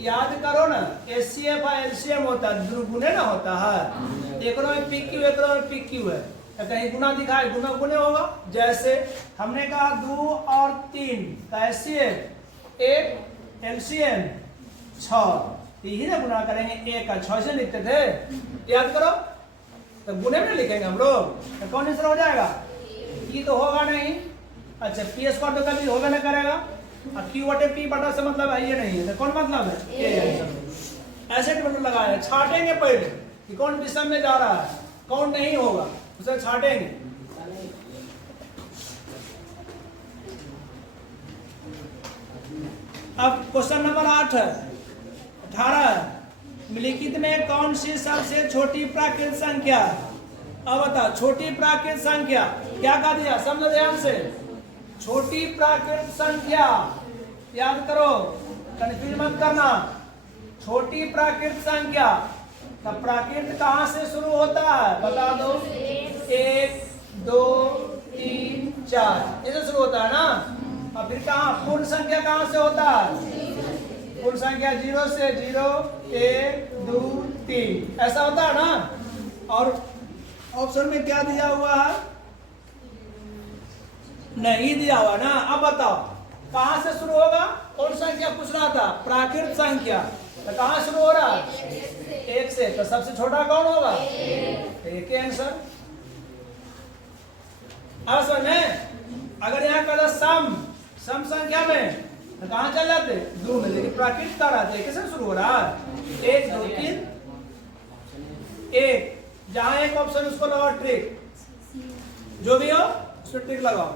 याद करो ना, HCF और LCM होता है, दुगुने ना होता है। एक में PQ, एक में PQ है। तो कहीं गुना दिखाए, गुना गुने होगा। जैसे हमने कहा 2 और 3 का एचसीएफ, 1 एलसीएम 6, यही ना गुना करेंगे, 1 का 6 से लिखते थे, याद करो। तो गुने में लिखेंगे हम लोग, तो कौन आंसर हो जाएगा? ई तो होगा नहीं। अच्छा पी स्क्वायर तो कभी होगा ना करेगा, और क्यू बटे पी बटा से मतलब है ये नहीं है, तो कौन मतलब है? ए। ऐसे मतलब लगाए, छाटेंगे पहले कि कौन विषम में जा रहा है, कौन नहीं होगा, उसे छाटेंगे। अब क्वेश्चन नंबर 8 है, 18 निम्नलिखित में कौन सी सबसे छोटी प्राकृत संख्या? अब बताओ, छोटी प्राकृत संख्या क्या कहा दिया, समझो ध्यान से। छोटी प्राकृत संख्या याद करो, कंफ्यूज मत करना। छोटी प्राकृत संख्या का प्राकृत कहां से शुरू होता है, बता दो। 1 2 3 4 ऐसे शुरू होता है ना। और फिर कहाँ पूर्ण संख्या कहां से होता है? पूर्ण संख्या 0 से 0 1 2 3 ऐसा होता है ना। और ऑप्शन में क्या दिया हुआ है? नहीं दिया हुआ ना। अब बताओ कहां से शुरू होगा? कौन संख्या पूछ रहा था? प्राकृत संख्या। तो कहां शुरू हो रहा है? 1 से। तो सबसे छोटा कौन होगा? 1 के आंसर। अब समझ में, अगर यहाँ कहता सम संख्या में तो कहां चल जाते? 2 में, लेकिन प्राकृत का रहते कैसे शुरू हो रहा है? 1 2 3 1। जहां एक ऑप्शन उसको लगाओ ट्रिक, जो भी हो उसमें ट्रिक लगाओ।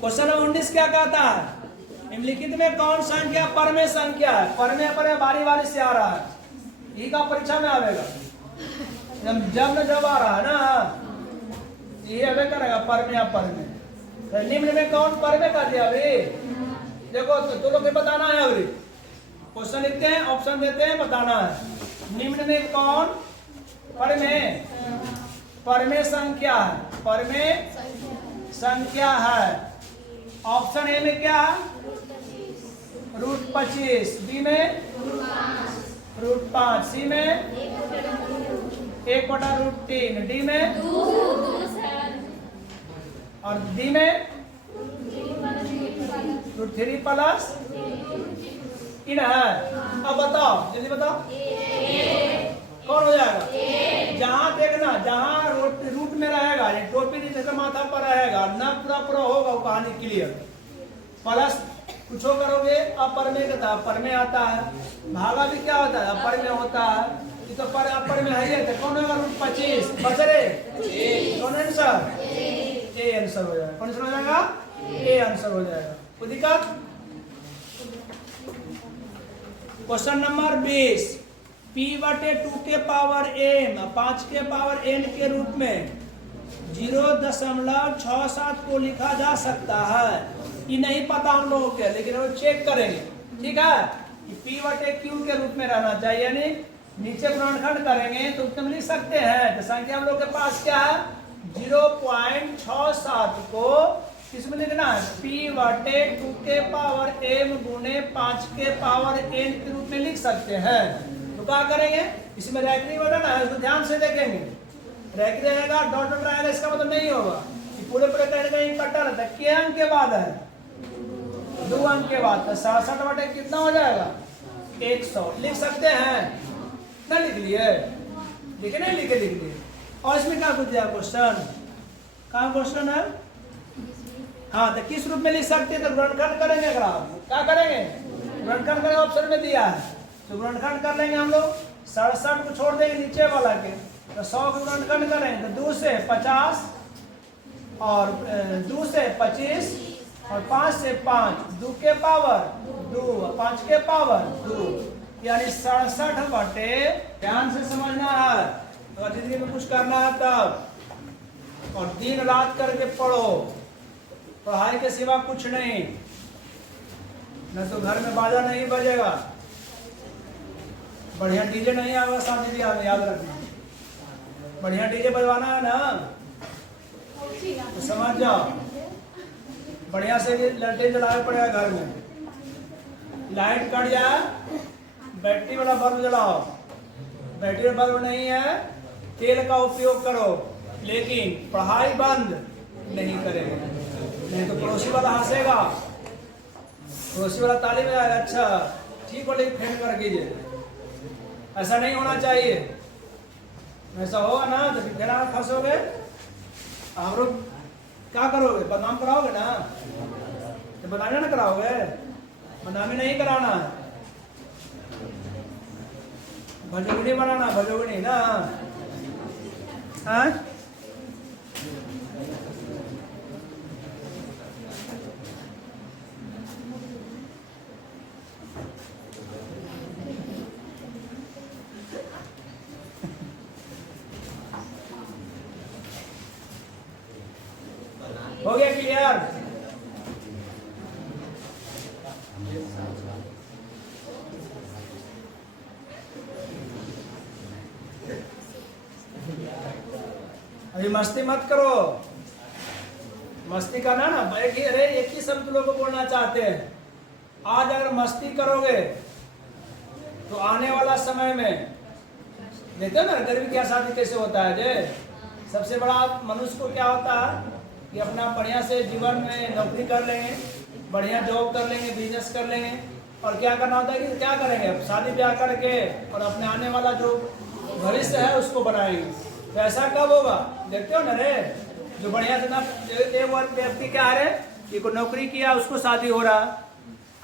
क्वेश्चन नंबर 19 क्या कहता है? निम्नलिखित में कौन संख्या परमेय संख्या है? परमेय परमेय बारी बारी से आ रहा है, यही का परीक्षा में आवेगा। जब आ रहा है ना, यही अवे करेगा परमेय परमेय। तो निम्न में कौन परमेय कर दिया अभी? देखो तो लोग बताना है। अभी क्वेश्चन लिखते हैं, ऑप्शन देते हैं, बताना है। निम्न में कौन परमेय संख्या है? परमेय संख्या है। ऑप्शन ए में क्या? √25, बी में √5, सी में 1/√3, डी में और डी में √3 प्लस इन है। अब बताओ, जल्दी बताओ कौन हो जाएगा? जहां देखना, जहां रूट में रहेगा, टोपी जैसे माथा पर रहेगा ना, पूरा होगा वो कहानी क्लियर। प्लस कुछ करोगे अपरमेय का, अपरमेय आता है। भागा भी क्या होता है? अपरमेय होता है। ये तो अपरमेय है, तो कौन होगा? √25 बचरे कौन आंसर? ए आंसर हो जाएगा। कौन आंसर हो जाएगा? ए आंसर हो जाएगा। कोई दिक्कत? क्वेश्चन नंबर 20, p/2 के पावर m 5 के पावर n के रूप में 0.67 को लिखा जा सकता है। ये नहीं पता हम लोगों के, लेकिन वो चेक करेंगे, ठीक है। p/q के रूप में रहना चाहिए, यानी नीचे गुणनखंड करेंगे तो उत्तर लिख सकते हैं। तो संख्या हम लोग के पास क्या है? 0.67 को किसमें लिखना है? p/2 के पावर m गुने 5 के पावर n के रूप में लिख सकते हैं। तो क्या करेंगे? इसमें रैखिक बटन है, उसको ध्यान से देखेंगे। रैखिक रहेगा, डॉट डॉट रहेगा, इसका मतलब नहीं होगा कि पूरे कहीं कहीं कटा रहता है। के अंक के बाद है? 2 अंक के बाद। तो 67 बटे कितना हो जाएगा? 100 लिख सकते हैं ना? लिख लिए? लिखे नहीं लिखे? लिख लिए। और इसमें क्या पूछ दिया क्वेश्चन? कहाँ क्वेश्चन है? हाँ, तो किस रूप में लिख सकते हैं? तो गुणनखंड करेंगे। अगर आप क्या करेंगे? गुणनखंड करेंगे, ऑप्शन में दिया है तो गुणनखंड कर लेंगे हम लोग। 67 को छोड़ देंगे नीचे वाला के, तो 100 को गुणनखंड करेंगे तो 2 से 50 और 2 से 25 और 5 से 5, 2 के पावर 2 और 5 के पावर 2, यानी 67 बटे। ध्यान से समझना है, तो जिंदगी में कुछ करना है तब, और दिन रात करके पढ़ो। पढ़ाई के सिवा कुछ नहीं, न तो घर में बाजा नहीं बजेगा, बढ़िया डीजे नहीं आएगा शादी ब्याह में, याद रखना। बढ़िया डीजे बजवाना है ना, तो समझ जाओ। बढ़िया से लाइटें जलाए पड़ेगा घर में। लाइट कट जाए, बैटरी वाला बल्ब जलाओ। बैटरी वाला बल्ब नहीं है तेल का उपयोग करो, लेकिन पढ़ाई बंद नहीं करेगा, नहीं तो पड़ोसी वाला हंसेगा, पड़ोसी वाला ताली बजाएगा, अच्छा ठीक हो लेकिन फेंक कर कीजिए। ऐसा नहीं होना चाहिए। ऐसा होगा ना तो फिर आप फंसोगे, आप लोग क्या करोगे, बदनाम कराओगे ना, तो बदनामी ना कराओगे, बदनामी नहीं कराना, भजोगनी बनाना, भजोगनी ना। हाँ हो गया क्लियर? अभी मस्ती मत करो, मस्ती करना ना, एक ही शब्द लोगों को बोलना चाहते हैं। आज अगर मस्ती करोगे तो आने वाला समय में देखते हो ना गरीबी क्या शादी कैसे होता है। जे सबसे बड़ा मनुष्य को क्या होता है कि अपना बढ़िया से जीवन में नौकरी कर लेंगे, बढ़िया जॉब कर लेंगे, बिजनेस कर लेंगे, और क्या करना होता है कि क्या करेंगे, शादी ब्याह करके और अपने आने वाला जो भविष्य है उसको बनाएंगे। तो ऐसा कब होगा, देखते हो ना रे, जो बढ़िया से ना एक व्यक्ति क्या है कि कोई नौकरी किया उसको शादी हो रहा,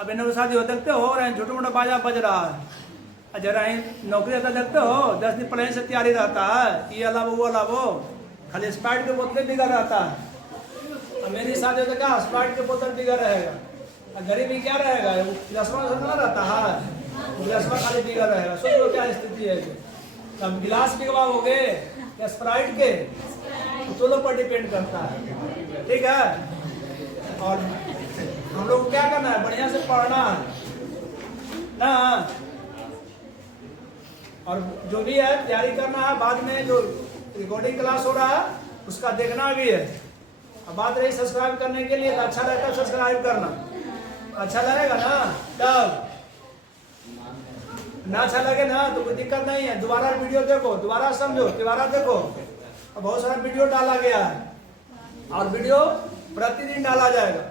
अब इन्होंने शादी हो देखते हो रहे हैं, छोटा मोटा बाजा बज रहा है, जरा नौकरी रहता देखते हो 10 दिन पहले से तैयारी रहता है, ये अलावा वो अलावा खाली स्प्राइट के बोतल बिगड़ रहता है। अब मेरी शादी होता क्या स्प्राइट के बोतल बिगड़ रहेगा, गरीबी क्या रहेगा, गिलासवा ना रहता है, गिलासवा खाली बिगड़ रहेगा। सोच लो क्या स्थिति है। अब गिलास बिगवाओगे या स्प्राइट के, तो लोग पर डिपेंड करता है, ठीक है। और हम लोग को क्या करना है, बढ़िया से पढ़ना ना, और जो भी है तैयारी करना है। बाद में जो रिकॉर्डिंग क्लास हो रहा है उसका देखना भी है। अब बात रही सब्सक्राइब करने के लिए, तो अच्छा लगता है सब्सक्राइब करना, अच्छा लगेगा ना, तब ना अच्छा लगे ना तो कोई दिक्कत नहीं है, दोबारा वीडियो देखो, दोबारा समझो, दोबारा देखो। अब बहुत सारा वीडियो डाला गया है और वीडियो प्रतिदिन डाला जाएगा।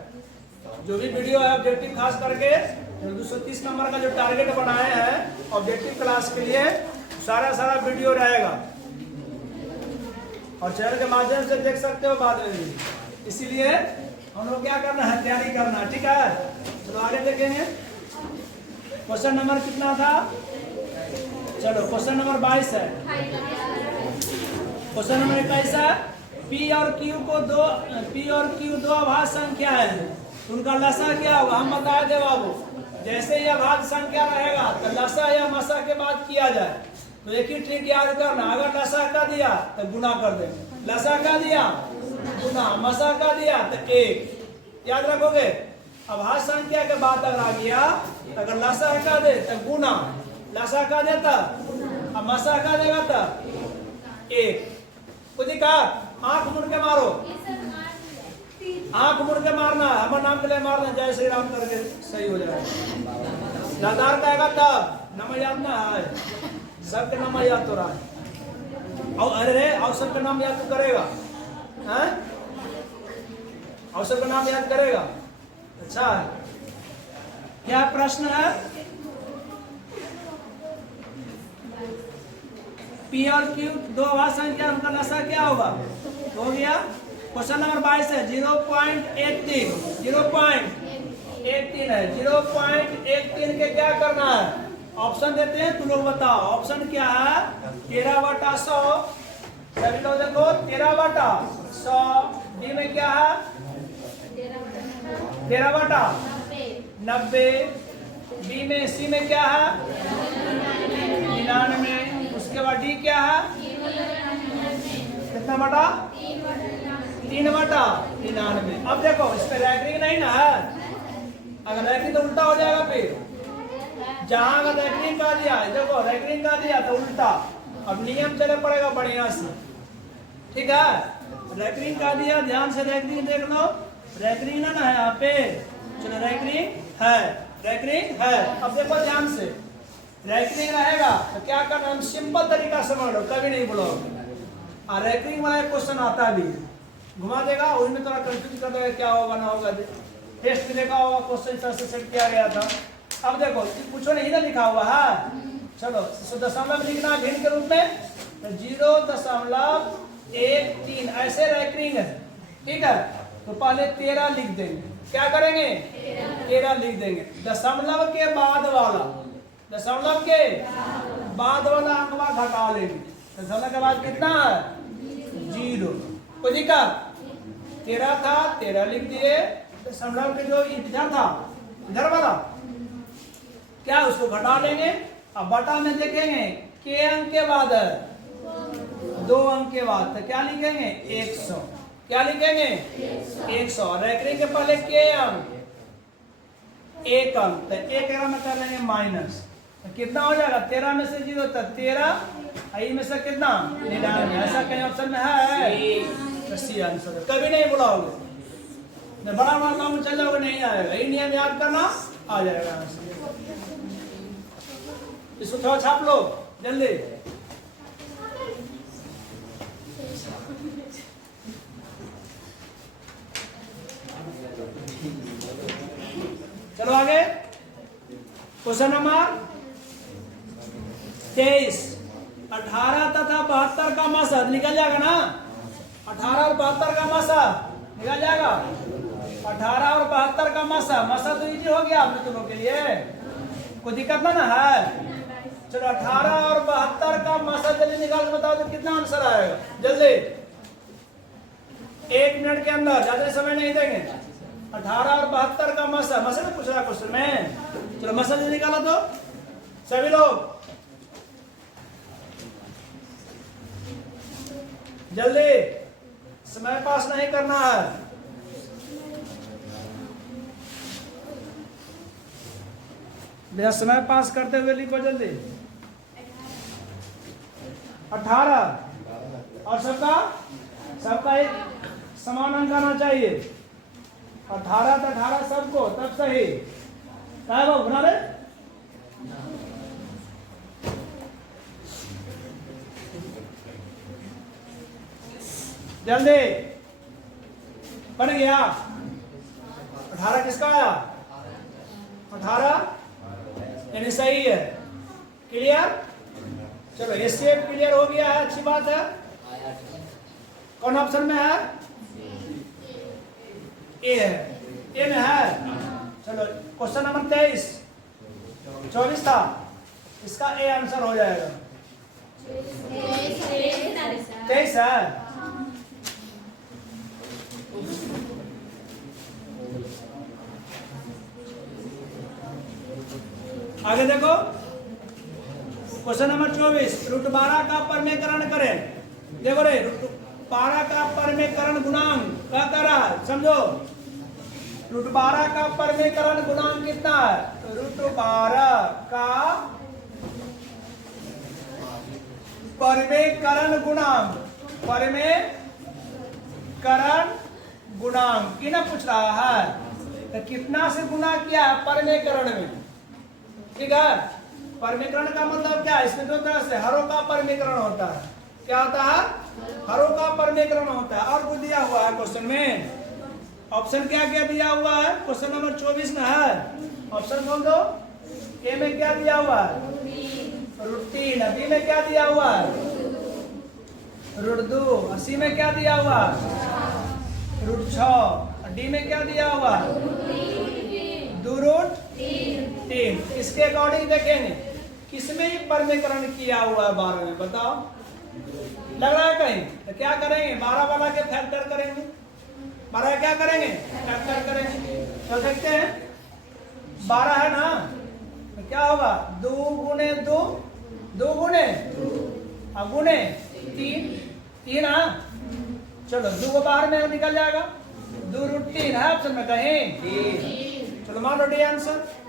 जो भी वीडियो है ऑब्जेक्टिव खास करके 230 नंबर का जो टारगेट बनाए हैं ऑब्जेक्टिव क्लास के लिए, सारा वीडियो रहेगा और चैनल के माध्यम से देख सकते हो बाद में भी। इसीलिए हम लोग क्या करना है, तैयारी करना है, ठीक है। चलो आगे देखेंगे। क्वेश्चन नंबर कितना था, चलो क्वेश्चन नंबर 22 है। क्वेश्चन नंबर 21 है, P और Q दो अभाज्य संख्या है, उनका लसा क्या होगा, हम बता दे बाबू। जैसे ही अभाज्य संख्या रहेगा तो लसा या मसा के बाद किया जाए, तो एक ही ट्रिक याद करना, अगर लसा का दिया तो गुना कर देंगे, लसा का दिया गुना, मसा का दिया तो एक, याद रखोगे। अभाज्य संख्या के बाद अगर आ गया, अगर लसा का दे तो गुना, लसा का देता अब मसा का देगा तो एक। कुछ दिखा, आंख मुड़ के मारो, आंख मुड़ के मारना, हमारे नाम के लिए मारना, जय श्री राम करके सही हो जाएगा। लादार कहेगा तब नाम याद ना है, सबके नाम याद तो रहा है। और अरे और सबका नाम याद तो करेगा, हैं? और सबका नाम याद करेगा, अच्छा है। क्या प्रश्न है, P और Q दो अभाज्य संख्या, उनका लसा क्या होगा, हो गया। क्वेश्चन नंबर 22 है 0.83 है, 0.83 के क्या करना है, ऑप्शन देते हैं, तुम लोग बताओ ऑप्शन क्या है। 13/100, सभी लोग देखो 13/100, डी में क्या है 13/90, बी में सी में क्या है 99, उसके बाद डी क्या है कितना बटा 3/99। अब देखो इस पे रैंकिंग नहीं ना है, अगर रैंकिंग तो उल्टा हो जाएगा, फिर जहां अगर रैंकिंग का दिया, देखो रैंकिंग का दिया तो उल्टा, अब नियम देना पड़ेगा बढ़िया से, ठीक है। रैंकिंग का दिया, ध्यान से रैंकिंग देख लो, रैंकिंग ना है यहाँ पे, चलो रैंकिंग है, रैंकिंग है। अब देखो ध्यान से, रैंकिंग रहेगा तो क्या करना, हम सिंपल तरीका समझ लो, कभी नहीं बोलो और रैंकिंग वाला क्वेश्चन आता भी है, घुमा देगा, उसमें थोड़ा कंफ्यूज कर देगा क्या होगा ना होगा। टेस्ट देखा होगा क्वेश्चन इस तरह से सेट किया गया था। अब देखो कुछ नहीं ना लिखा हुआ है, चलो दशमलव लिखना भिन्न के रूप में 0.13 ऐसे रैंकिंग है, ठीक है। तो पहले 13 लिख देंगे, क्या करेंगे 13 लिख देंगे। दशमलव के बाद वाला, दशमलव के बाद वाला अंकवा घटा लेंगे। दशमलव के बाद कितना है 0, कोई दिक्कत 13 था 13 लिख दिए। दशमलव के जो इधर था इधर वाला क्या उसको घटा लेंगे। अब बटा में देखेंगे के अंक के बाद है 2 अंक के बाद, तो क्या लिखेंगे 100, क्या लिखेंगे 100। रैंकिंग के पहले के अंक 1 अंक, तो 1 में कर लेंगे माइनस, तो कितना हो जाएगा 13 में से 0 तो 13, आई में से कितना 99। ऐसा कहीं ऑप्शन में है सी आंसर, कभी नहीं बुलाओगे, बड़ा बड़ा काम चल जाओगे नहीं आएगा। यही नियम याद करना आ जाएगा आंसर। इसको थोड़ा छाप लो जल्दी। चलो आगे, क्वेश्चन नंबर 23। 18 तथा 72 का मसद निकल जाएगा ना, 18 और 72 का मसद निकल जाएगा। 18 और 72 का मसा तो इजी हो गया आप लोगों के लिए, कोई दिक्कत ना है। चलो 18 और 72 का मसा जल्दी निकाल के बताओ तो कितना आंसर आएगा जल्दी, 1 मिनट के अंदर, ज्यादा समय नहीं देंगे। 18 और 72 का मसा ने पूछ रहा क्वेश्चन में। चलो मसा जल्दी निकाला तो सभी लोग जल्दी, समय पास नहीं करना है। मेरा समय पास करते हुए लिखो जल्दी। 18 और सबका एक समान अंक आना चाहिए। 18 तो 18 सबको, तब सही क्या है बना रहे। जल्दी बन गया। 18 किसका आया 18 यानी सही है, क्लियर। चलो ये सेप क्लियर हो गया है, अच्छी बात है। कौन ऑप्शन में है ए है, ए में है। चलो क्वेश्चन नंबर 23, 24 था, इसका ए आंसर हो जाएगा 23 है। आगे देखो क्वेश्चन नंबर 24, √12 का परमेकरण करें। देखो रे √12 का परमेकरण गुणांक क्या कर रहा है समझो। √12 का परमेकरण गुणांक कितना है, √12 का परमेकरण गुणांक, परमेकरण गुणांक की ना पूछ रहा है, तो कितना से गुना किया है परमेकरण में, ठीक है। परमेकरण का मतलब क्या है, इसमें दो तरह से हरों का परमेकरण होता है। क्या होता है, हरों का परमेकरण होता है। और कुछ दिया हुआ है क्वेश्चन में, ऑप्शन क्या क्या दिया हुआ है क्वेश्चन नंबर 24 में है, ऑप्शन बोल दो। ए में क्या दिया हुआ है √3, बी में क्या दिया हुआ है √2, सी में क्या दिया हुआ है √6, डी में क्या दिया हुआ है 2√3। इसके अकॉर्डिंग देखेंगे किसमें ही परमेकरण किया हुआ है 12 में, बताओ लग रहा है कहीं। तो क्या करेंगे 12 वाला के फैक्टर करेंगे, 12 क्या करेंगे फैक्टर करेंगे। तो देखते हैं 12 है ना, तो क्या होगा 2 गुने 2, 2 गुने गुने 3 है। चलो 2 को बाहर में निकल जाएगा, 2√3 है ऑप्शन में कहीं। चलो मान लो डी आंसर,